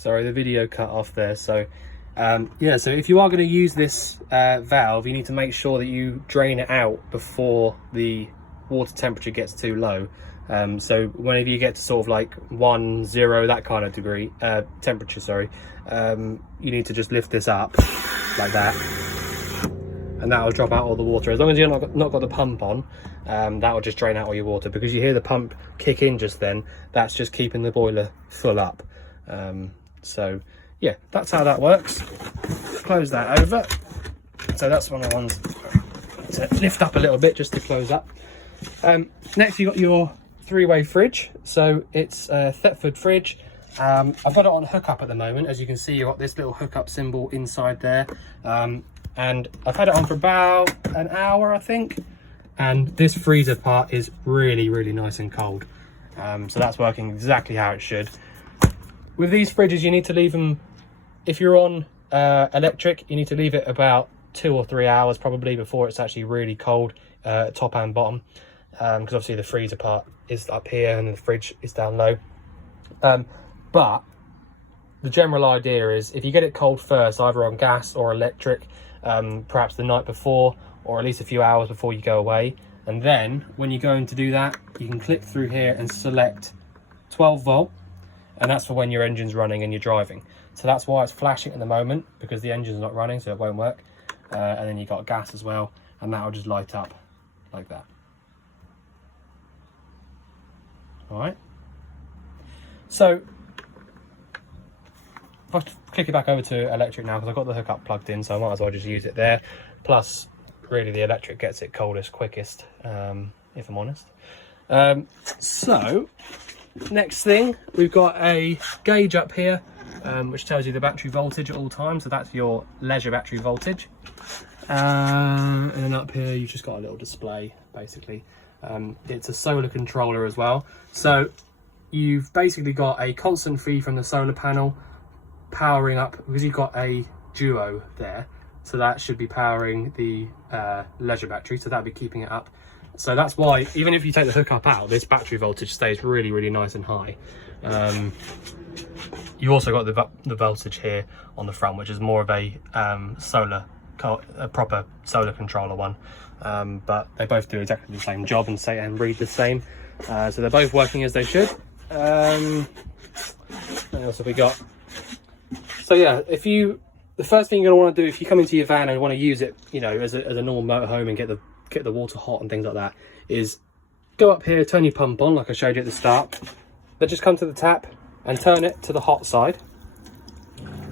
Sorry, the video cut off there. So yeah, so if you are going to use this valve, you need to make sure that you drain it out before the water temperature gets too low. So whenever you get to sort of like 1, 0, that kind of degree temperature, sorry, you need to just lift this up like that, and that will drop out all the water. As long as you're not got the pump on, that will just drain out all your water, because you hear the pump kick in just then. That's just keeping the boiler full up. So yeah, that's how that works. Close that over. So that's one of the ones to lift up a little bit just to close up. Next, you got your 3-way fridge. So it's a Thetford fridge. I've got it on hookup at the moment. As you can see, you've got this little hookup symbol inside there. And I've had it on for about an hour, I think. And this freezer part is really, really nice and cold. So that's working exactly how it should. With these fridges, you need to leave them, if you're on electric, you need to leave it about 2 or 3 hours probably before it's actually really cold, top and bottom, because obviously the freezer part is up here and the fridge is down low. But the general idea is, if you get it cold first, either on gas or electric, perhaps the night before, or at least a few hours before you go away, and then when you're going to do that, you can click through here and select 12 volt, and that's for when your engine's running and you're driving. So that's why it's flashing at the moment, because the engine's not running, so it won't work. And then you've got gas as well, and that'll just light up like that. All right. So if I click it back over to electric now, because I've got the hookup plugged in, so I might as well just use it there. Plus, really, the electric gets it coldest quickest, if I'm honest. So next thing, we've got a gauge up here, which tells you the battery voltage at all times. So that's your leisure battery voltage. And then up here, you've just got a little display, basically. It's a solar controller as well. So you've basically got a constant feed from the solar panel powering up, because you've got a duo there. So that should be powering the leisure battery. So that'll be keeping it up. So that's why, even if you take the hookup out, this battery voltage stays really, really nice and high. You've also got the voltage here on the front, which is more of a proper solar controller one. But they both do exactly the same job and read the same. So they're both working as they should. What else have we got? So yeah, the first thing you're going to want to do if you come into your van and want to use it, you know, as a normal motorhome and get the water hot and things like that, is go up here, turn your pump on like I showed you at the start, then just come to the tap and turn it to the hot side.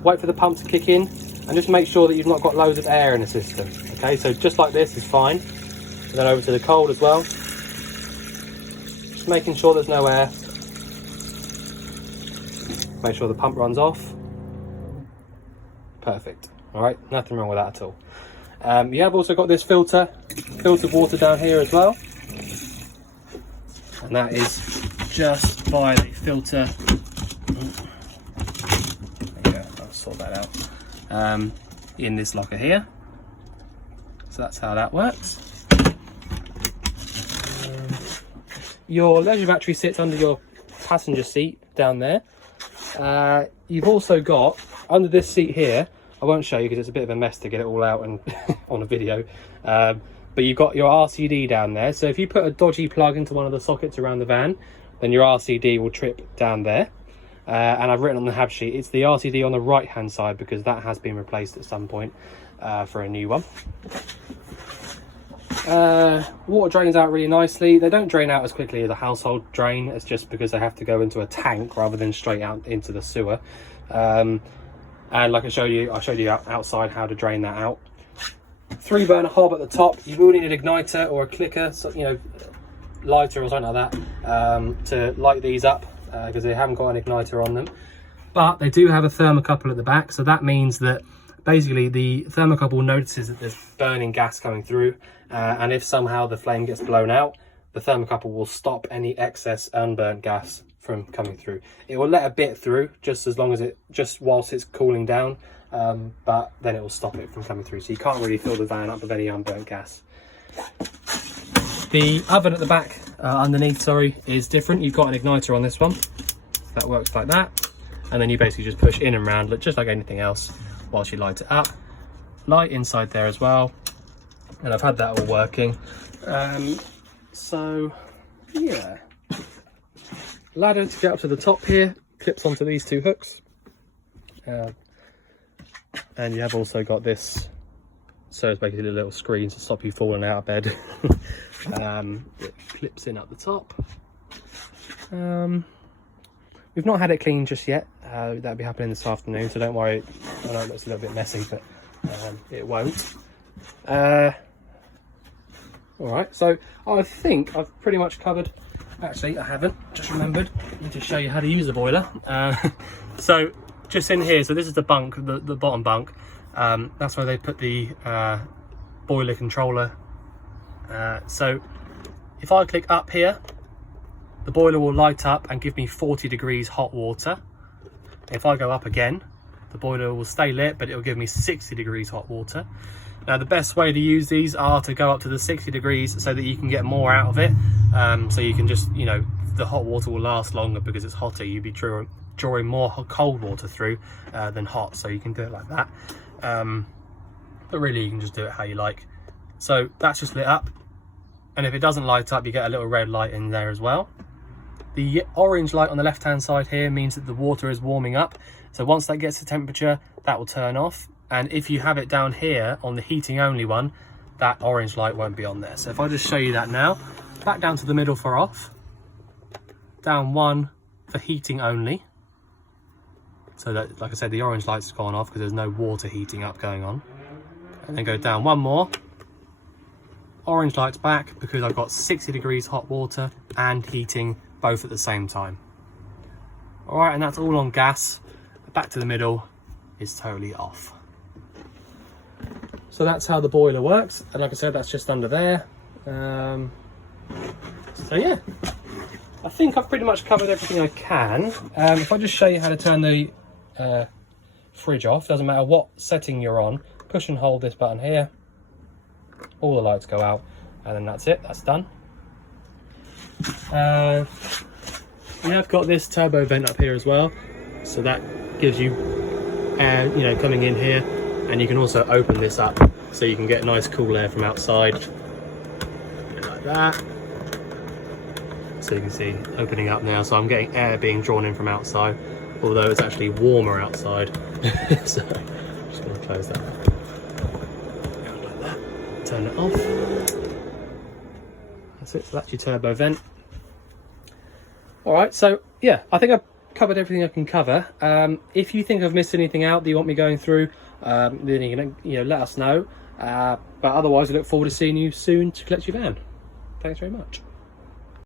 Wait for the pump to kick in, and just make sure that you've not got loads of air in the system. Okay, so just like this is fine. And then over to the cold as well. Just making sure there's no air. Make sure the pump runs off. Perfect. All right, nothing wrong with that at all. You have also got this filtered water down here as well, and that is just by the filter. There we go, I'll sort that out. In this locker here. So that's how that works. Your leisure battery sits under your passenger seat down there. You've also got under this seat here, I won't show you because it's a bit of a mess to get it all out and on a video, but you've got your RCD down there. So if you put a dodgy plug into one of the sockets around the van, then your RCD will trip down there. And I've written on the hab sheet, it's the RCD on the right hand side, because that has been replaced at some point for a new one. Water drains out really nicely. They don't drain out as quickly as a household drain. It's just because they have to go into a tank rather than straight out into the sewer. And like I showed you outside how to drain that out. 3-burner hob at the top. You will need an igniter or a clicker, so, you know, lighter or something like that, to light these up, because they haven't got an igniter on them. But they do have a thermocouple at the back, so that means that basically the thermocouple notices that there's burning gas coming through, and if somehow the flame gets blown out, the thermocouple will stop any excess unburnt gas from coming through. It will let a bit through just whilst it's cooling down, but then it will stop it from coming through, so you can't really fill the van up with any unburnt gas. The oven at the back, underneath, sorry, is different. You've got an igniter on this one, so that works like that. and then you basically just push in and round, just like anything else, whilst you light it up. Light inside there as well, and I've had that all working. So yeah, ladder to get up to the top here clips onto these two hooks, and you have also got this, so it's basically a little screen to stop you falling out of bed. It clips in at the top. We've not had it cleaned just yet. That'll be happening this afternoon, so don't worry. I know it looks a little bit messy, but it won't. Alright, so I think I've pretty much covered. Actually, I haven't, just remembered. I need to show you how to use the boiler. So just in here, so this is the bunk, the bottom bunk. That's where they put the boiler controller. So if I click up here, the boiler will light up and give me 40 degrees hot water. If I go up again, the boiler will stay lit, but it will give me 60 degrees hot water. Now the best way to use these are to go up to the 60 degrees so that you can get more out of it. So you can just, you know, the hot water will last longer because it's hotter. You'll be drawing more cold water through than hot, so you can do it like that. But really you can just do it how you like. So that's just lit up, and if it doesn't light up, you get a little red light in there as well. The orange light on the left hand side here means that the water is warming up, so once that gets to temperature, that will turn off. And if you have it down here on the heating only one, that orange light won't be on there. So if I just show you that now, back down to the middle for off, down 1 for heating only. So that, like I said, the orange light's gone off because there's no water heating up going on. And then go down 1 more. Orange light's back because I've got 60 degrees hot water and heating both at the same time. All right, and that's all on gas. Back to the middle is totally off. So that's how the boiler works. And like I said, that's just under there. So yeah, I think I've pretty much covered everything I can. If I just show you how to turn the fridge off, doesn't matter what setting you're on, push and hold this button here, all the lights go out, and then that's it, that's done. We have got this turbo vent up here as well, so that gives you air, you know, coming in here, and you can also open this up so you can get nice cool air from outside, like that. So you can see opening up now, so I'm getting air being drawn in from outside, although it's actually warmer outside. So I'm just going to close that, like that, turn it off. That's it, so that's your turbo vent. Alright, so yeah, I think I've covered everything I can cover. If you think I've missed anything out that you want me going through, then you can, you know, let us know. But otherwise, I look forward to seeing you soon to collect your van. Thanks very much.